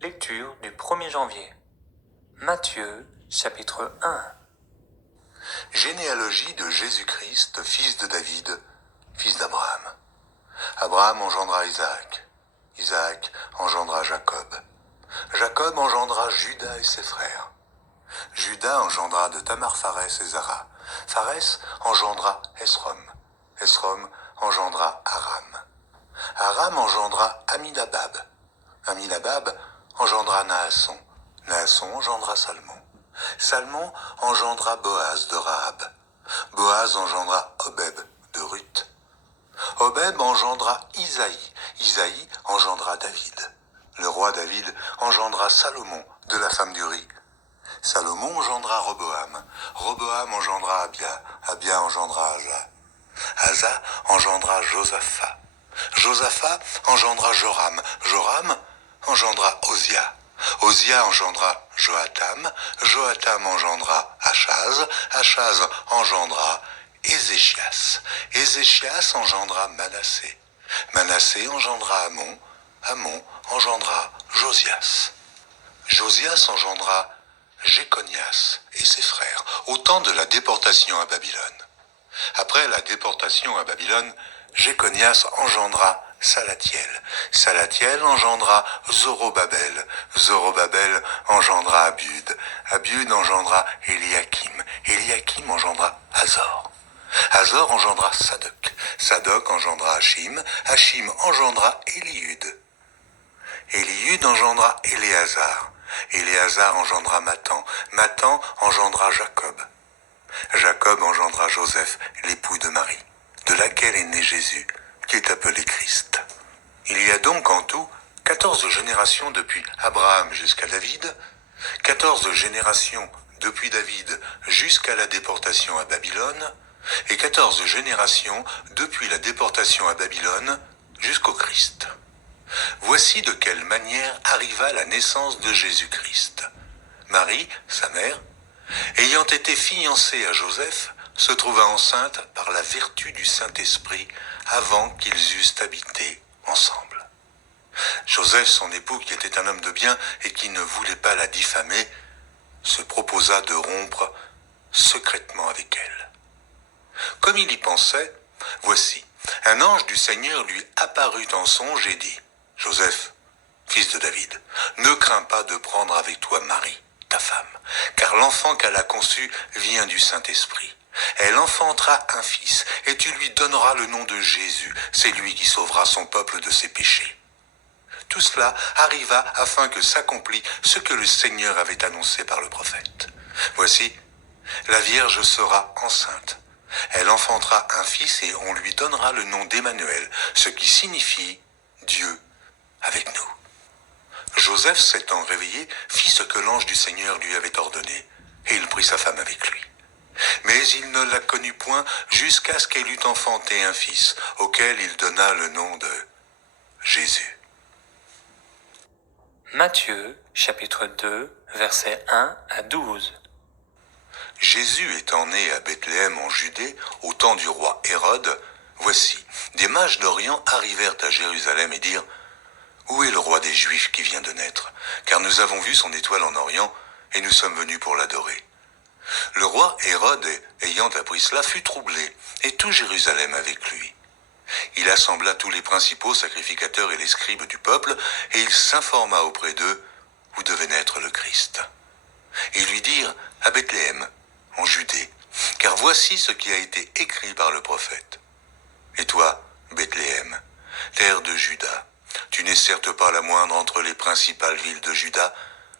Lecture du 1er janvier. Matthieu, chapitre 1. Généalogie de Jésus-Christ, fils de David, fils d'Abraham. Abraham engendra Isaac. Isaac engendra Jacob. Jacob engendra Juda et ses frères. Juda engendra de Tamar Pharès et Zara. Pharès engendra Esrom. Esrom engendra Aram. Aram engendra Aminadab. Aminadab engendra Naasson. Naasson engendra Salmon. Salmon engendra Boaz de Rahab. Boaz engendra Obed de Ruth. Obed engendra Isaïe. Isaïe engendra David. Le roi David engendra Salomon de la femme d'Uri. Salomon engendra Roboam. Roboam engendra Abia. Abia engendra Asa. Asa engendra Josaphat. Josaphat engendra Joram. Joram engendra Osia. Osia engendra Joatam. Joatam engendra Achaz. Achaz engendra Ézéchias. Ézéchias engendra Manassé. Manassé engendra Amon. Amon engendra Josias. Josias engendra Jéconias et ses frères, au temps de la déportation à Babylone. Après la déportation à Babylone, Jéconias engendra Salatiel. Salatiel engendra Zorobabel. Zorobabel engendra Abiud. Abiud engendra Eliakim. Eliakim engendra Azor. Azor engendra Sadoc. Sadoc engendra Hachim. Hachim engendra Éliud. Éliud engendra Éléazar. Éléazar engendra Mathan. Mathan engendra Jacob. Jacob engendra Joseph, l'époux de Marie, de laquelle est né Jésus, qui est appelé Christ. Il y a donc en tout 14 générations depuis Abraham jusqu'à David, 14 générations depuis David jusqu'à la déportation à Babylone, et 14 générations depuis la déportation à Babylone jusqu'au Christ. Voici de quelle manière arriva la naissance de Jésus-Christ. Marie, sa mère, ayant été fiancée à Joseph, se trouva enceinte par la vertu du Saint-Esprit avant qu'ils eussent habité ensemble. Joseph, son époux, qui était un homme de bien et qui ne voulait pas la diffamer, se proposa de rompre secrètement avec elle. Comme il y pensait, voici, un ange du Seigneur lui apparut en songe et dit : « Joseph, fils de David, ne crains pas de prendre avec toi Marie, ta femme, car l'enfant qu'elle a conçu vient du Saint-Esprit. Elle enfantera un fils, et tu lui donneras le nom de Jésus. C'est lui qui sauvera son peuple de ses péchés. » Tout cela arriva afin que s'accomplît ce que le Seigneur avait annoncé par le prophète. Voici, la Vierge sera enceinte. Elle enfantera un fils et on lui donnera le nom d'Emmanuel, ce qui signifie Dieu avec nous. Joseph, s'étant réveillé, fit ce que l'ange du Seigneur lui avait ordonné, et il prit sa femme avec lui. Mais il ne la connut point jusqu'à ce qu'elle eût enfanté un fils, auquel il donna le nom de Jésus. Matthieu, chapitre 2, versets 1 à 12. Jésus étant né à Bethléem en Judée, au temps du roi Hérode, voici, des mages d'Orient arrivèrent à Jérusalem et dirent : « Où est le roi des Juifs qui vient de naître ? Car nous avons vu son étoile en Orient, et nous sommes venus pour l'adorer. » Le roi Hérode, ayant appris cela, fut troublé, et tout Jérusalem avec lui. Il assembla tous les principaux sacrificateurs et les scribes du peuple, et il s'informa auprès d'eux où devait naître le Christ. Et ils lui dirent : « À Bethléem, en Judée, car voici ce qui a été écrit par le prophète. Et toi, Bethléem, terre de Juda, tu n'es certes pas la moindre entre les principales villes de Juda,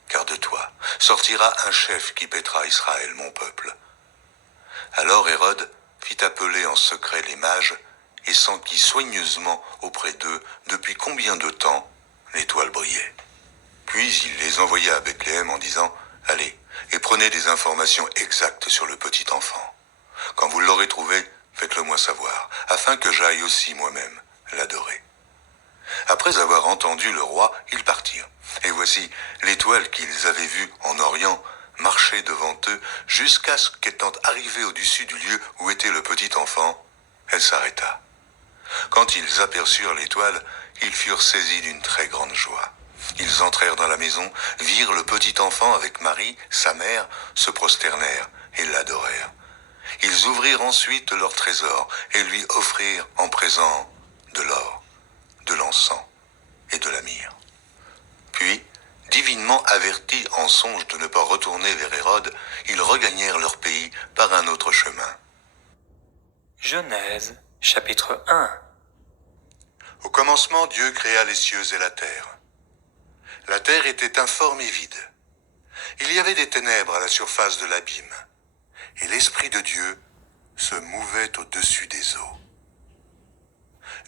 car de toi sortira un chef qui paîtra Israël, mon peuple. » Alors Hérode fit appeler en secret les mages et s'enquit soigneusement auprès d'eux depuis combien de temps l'étoile brillait. Puis il les envoya à Bethléem en disant : « Allez, et prenez des informations exactes sur le petit enfant. Quand vous l'aurez trouvé, faites-le moi savoir, afin que j'aille aussi moi-même l'adorer. » Après avoir entendu le roi, ils partirent. Et voici, l'étoile qu'ils avaient vue en Orient marchait devant eux jusqu'à ce qu'étant arrivée au-dessus du lieu où était le petit enfant, elle s'arrêta. Quand ils aperçurent l'étoile, ils furent saisis d'une très grande joie. Ils ils entrèrent dans la maison, virent le petit enfant avec Marie, sa mère, se prosternèrent et l'adorèrent. Ils ouvrirent ensuite leur trésor et lui offrirent en présent de l'or, de l'encens et de la myrrhe. Puis, divinement avertis en songe de ne pas retourner vers Hérode, ils regagnèrent leur pays par un autre chemin. Genèse, chapitre 1. Au commencement, Dieu créa les cieux et la terre. La terre était informe et vide. Il y avait des ténèbres à la surface de l'abîme, et l'Esprit de Dieu se mouvait au-dessus des eaux.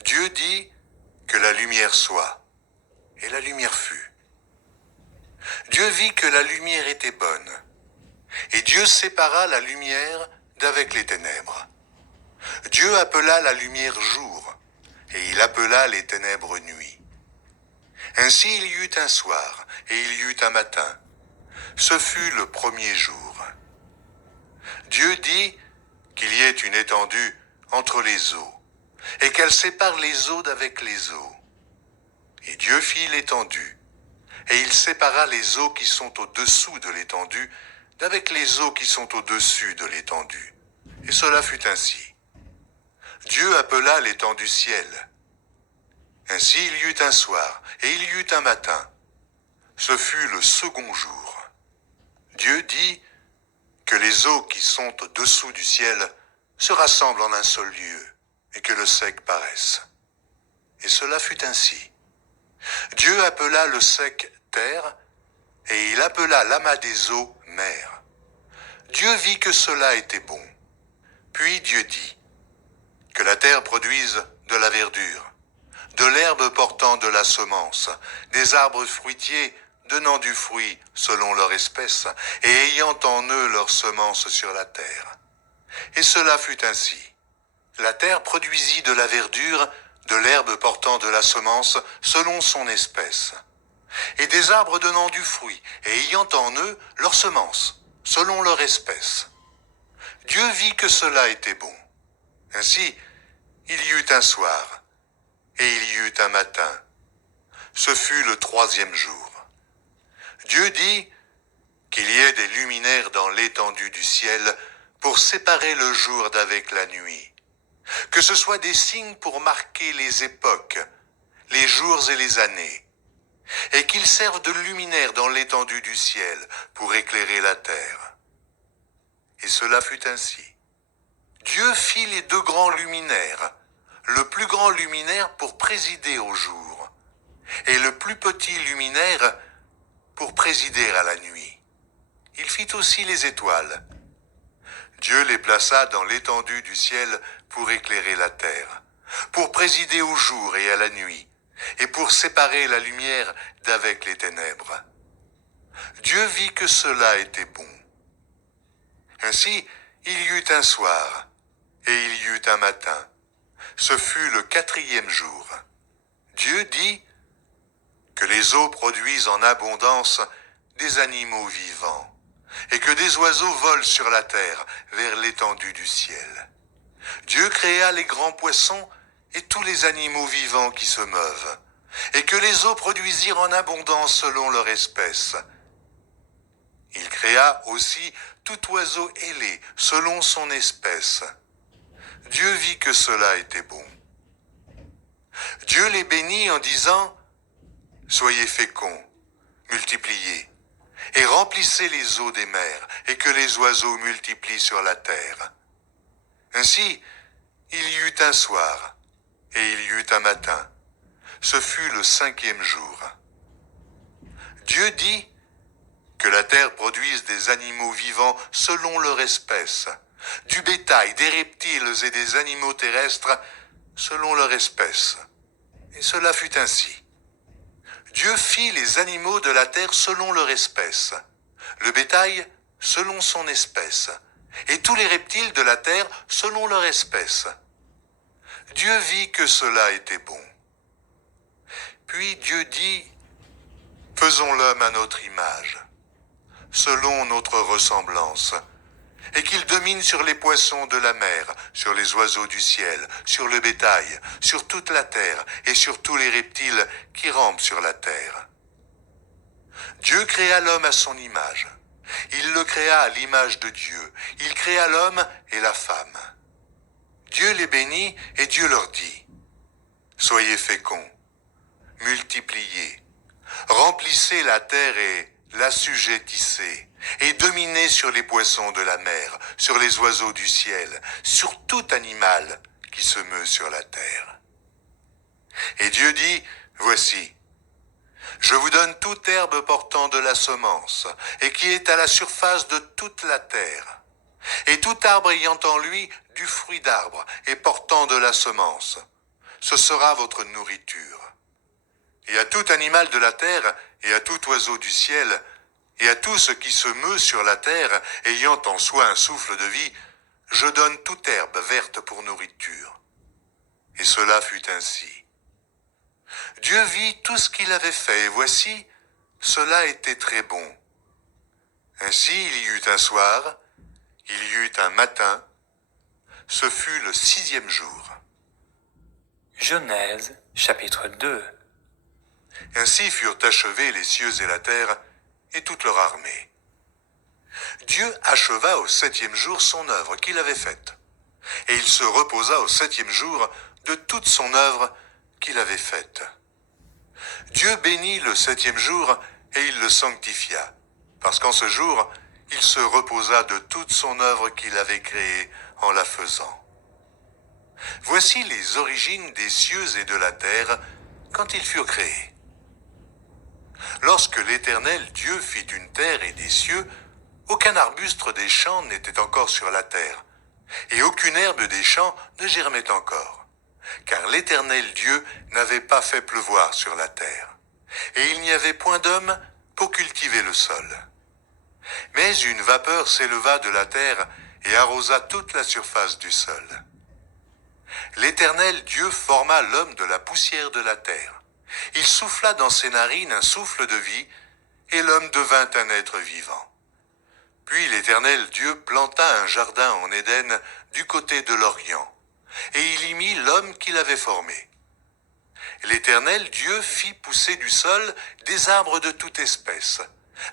Dieu dit que la lumière soit, et la lumière fut. Dieu vit que la lumière était bonne, et Dieu sépara la lumière d'avec les ténèbres. Dieu appela la lumière jour, et il appela les ténèbres nuit. Ainsi il y eut un soir, et il y eut un matin. Ce fut le premier jour. Dieu dit qu'il y ait une étendue entre les eaux, et qu'elle sépare les eaux d'avec les eaux. Et Dieu fit l'étendue, et il sépara les eaux qui sont au-dessous de l'étendue d'avec les eaux qui sont au-dessus de l'étendue. Et cela fut ainsi. Dieu appela l'étendue ciel. Ainsi il y eut un soir, et il y eut un matin. Ce fut le second jour. Dieu dit que les eaux qui sont au-dessous du ciel se rassemblent en un seul lieu, et que le sec paraisse. Et cela fut ainsi. Dieu appela le sec terre, et il appela l'amas des eaux mer. Dieu vit que cela était bon. Puis Dieu dit que la terre produise de la verdure, de l'herbe portant de la semence, des arbres fruitiers donnant du fruit selon leur espèce, et ayant en eux leur semence sur la terre. Et cela fut ainsi. La terre produisit de la verdure, de l'herbe portant de la semence selon son espèce, et des arbres donnant du fruit, et ayant en eux leur semence, selon leur espèce. Dieu vit que cela était bon. Ainsi, il y eut un soir, et il y eut un matin. Ce fut le troisième jour. Dieu dit qu'il y ait des luminaires dans l'étendue du ciel pour séparer le jour d'avec la nuit, que ce soit des signes pour marquer les époques, les jours et les années, et qu'ils servent de luminaires dans l'étendue du ciel pour éclairer la terre. Et cela fut ainsi. Dieu fit les deux grands luminaires, le plus grand luminaire pour présider au jour, et le plus petit luminaire pour présider à la nuit. Il fit aussi les étoiles. Dieu les plaça dans l'étendue du ciel pour éclairer la terre, pour présider au jour et à la nuit, et pour séparer la lumière d'avec les ténèbres. Dieu vit que cela était bon. Ainsi, il y eut un soir, et il y eut un matin. Ce fut le quatrième jour. Dieu dit que les eaux produisent en abondance des animaux vivants, et que des oiseaux volent sur la terre vers l'étendue du ciel. Dieu créa les grands poissons et tous les animaux vivants qui se meuvent, et que les eaux produisirent en abondance selon leur espèce. Il créa aussi tout oiseau ailé selon son espèce. Dieu vit que cela était bon. Dieu les bénit en disant « Soyez féconds, multipliez, et remplissez les eaux des mers, et que les oiseaux multiplient sur la terre. » Ainsi, il y eut un soir, et il y eut un matin. Ce fut le cinquième jour. Dieu dit que la terre produise des animaux vivants selon leur espèce, du bétail, des reptiles et des animaux terrestres selon leur espèce. Et cela fut ainsi. Dieu fit les animaux de la terre selon leur espèce, le bétail selon son espèce, et tous les reptiles de la terre selon leur espèce. Dieu vit que cela était bon. Puis Dieu dit, « Faisons l'homme à notre image, selon notre ressemblance, et qu'il domine sur les poissons de la mer, sur les oiseaux du ciel, sur le bétail, sur toute la terre, et sur tous les reptiles qui rampent sur la terre. » Dieu créa l'homme à son image. Il le créa à l'image de Dieu. Il créa l'homme et la femme. Dieu les bénit et Dieu leur dit, « Soyez féconds, multipliez, remplissez la terre et l'assujettissez, et dominez sur les poissons de la mer, sur les oiseaux du ciel, sur tout animal qui se meut sur la terre. » Et Dieu dit, « Voici, je vous donne toute herbe portant de la semence, et qui est à la surface de toute la terre, et tout arbre ayant en lui du fruit d'arbre, et portant de la semence. Ce sera votre nourriture. Et à tout animal de la terre, et à tout oiseau du ciel, et à tout ce qui se meut sur la terre, ayant en soi un souffle de vie, je donne toute herbe verte pour nourriture. » Et cela fut ainsi. Dieu vit tout ce qu'il avait fait, et voici, cela était très bon. Ainsi il y eut un soir, il y eut un matin, ce fut le 6e jour. Genèse, chapitre 2. Ainsi furent achevés les cieux et la terre, et toute leur armée. Dieu acheva au 7e jour son œuvre qu'il avait faite, et il se reposa au 7e jour de toute son œuvre qu'il avait faite. Dieu bénit le 7e jour, et il le sanctifia, parce qu'en ce jour, il se reposa de toute son œuvre qu'il avait créée en la faisant. Voici les origines des cieux et de la terre quand ils furent créés. Lorsque l'Éternel Dieu fit une terre et des cieux, aucun arbuste des champs n'était encore sur la terre, et aucune herbe des champs ne germait encore, car l'Éternel Dieu n'avait pas fait pleuvoir sur la terre, et il n'y avait point d'homme pour cultiver le sol. Mais une vapeur s'éleva de la terre et arrosa toute la surface du sol. L'Éternel Dieu forma l'homme de la poussière de la terre. Il souffla dans ses narines un souffle de vie, et l'homme devint un être vivant. Puis l'Éternel Dieu planta un jardin en Éden du côté de l'Orient, et il y mit l'homme qu'il avait formé. L'Éternel Dieu fit pousser du sol des arbres de toute espèce,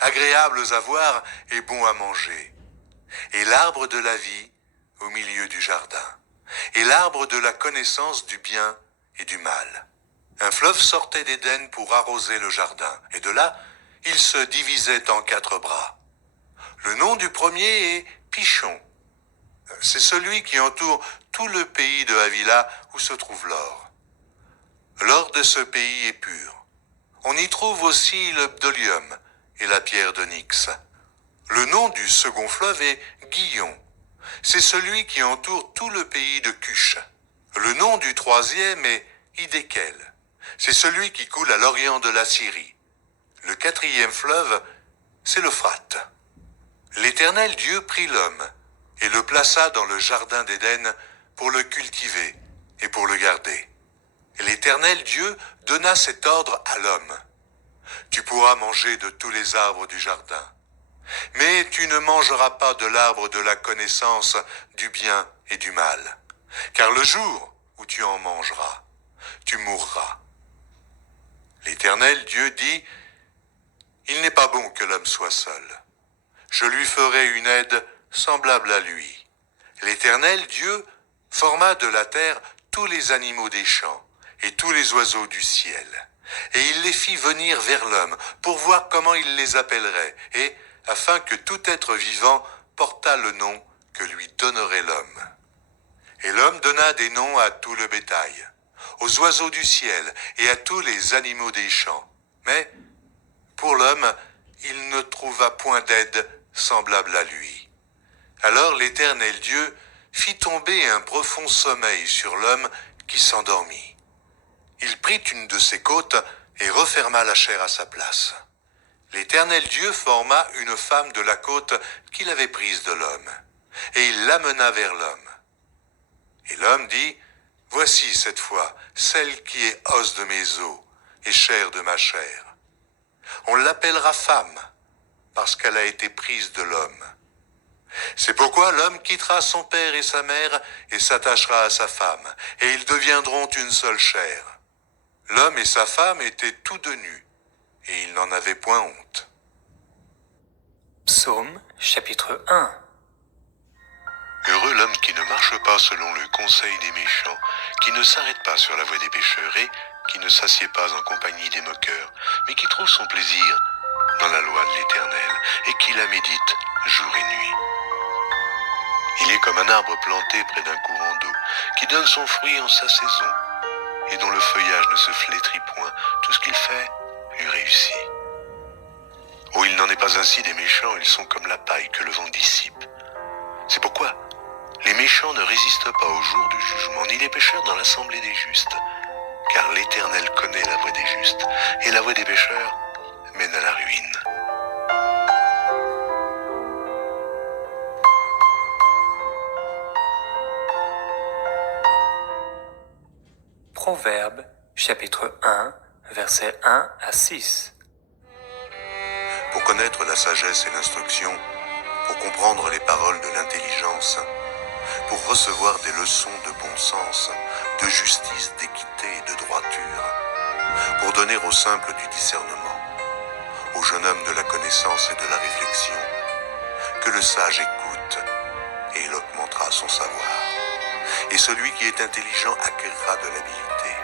agréables à voir et bons à manger, et l'arbre de la vie au milieu du jardin, et l'arbre de la connaissance du bien et du mal. Un fleuve sortait d'Éden pour arroser le jardin, et de là, il se divisait en 4 bras. Le nom du premier est Pichon. C'est celui qui entoure tout le pays de Havila où se trouve l'or. L'or de ce pays est pur. On y trouve aussi le bdolium et la pierre d'onyx. Le nom du second fleuve est Guillon. C'est celui qui entoure tout le pays de Cush. Le nom du troisième est Hidékel. C'est celui qui coule à l'orient de la Syrie. Le 4e fleuve, c'est l'Euphrate. L'Éternel Dieu prit l'homme et le plaça dans le jardin d'Éden pour le cultiver et pour le garder. L'Éternel Dieu donna cet ordre à l'homme. Tu pourras manger de tous les arbres du jardin, mais tu ne mangeras pas de l'arbre de la connaissance du bien et du mal, car le jour où tu en mangeras, tu mourras. L'Éternel Dieu dit, « Il n'est pas bon que l'homme soit seul. Je lui ferai une aide semblable à lui. » L'Éternel Dieu forma de la terre tous les animaux des champs et tous les oiseaux du ciel, et il les fit venir vers l'homme pour voir comment il les appellerait, et afin que tout être vivant portât le nom que lui donnerait l'homme. Et l'homme donna des noms à tout le bétail, aux oiseaux du ciel et à tous les animaux des champs. Mais pour l'homme, il ne trouva point d'aide semblable à lui. Alors l'Éternel Dieu fit tomber un profond sommeil sur l'homme qui s'endormit. Il prit une de ses côtes et referma la chair à sa place. L'Éternel Dieu forma une femme de la côte qu'il avait prise de l'homme, et il l'amena vers l'homme. Et l'homme dit, « Voici cette fois celle qui est os de mes os et chair de ma chair. On l'appellera femme, parce qu'elle a été prise de l'homme. C'est pourquoi l'homme quittera son père et sa mère et s'attachera à sa femme, et ils deviendront une seule chair. L'homme et sa femme étaient tous deux nus, et ils n'en avaient point honte. Psaume chapitre 1. Heureux l'homme qui ne marche pas selon le conseil des méchants, qui ne s'arrête pas sur la voie des pécheurs et qui ne s'assied pas en compagnie des moqueurs, mais qui trouve son plaisir dans la loi de l'Éternel et qui la médite jour et nuit. Il est comme un arbre planté près d'un courant d'eau, qui donne son fruit en sa saison, et dont le feuillage ne se flétrit point. Tout ce qu'il fait lui réussit. Oh, il n'en est pas ainsi des méchants, ils sont comme la paille que le vent dissipe. C'est pourquoi les méchants ne résistent pas au jour du jugement, ni les pécheurs dans l'assemblée des justes. Car l'Éternel connaît la voie des justes, et la voie des pécheurs mène à la ruine. Proverbe chapitre 1, versets 1 à 6. Pour connaître la sagesse et l'instruction, pour comprendre les paroles de l'intelligence, pour recevoir des leçons de bon sens, de justice, d'équité et de droiture, pour donner au simple du discernement, au jeune homme de la connaissance et de la réflexion, que le sage écoute et il augmentera son savoir, et celui qui est intelligent acquérera de l'habileté.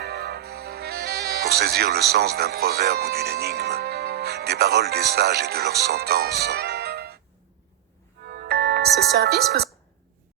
Pour saisir le sens d'un proverbe ou d'une énigme, des paroles des sages et de leurs sentences. Ce service vous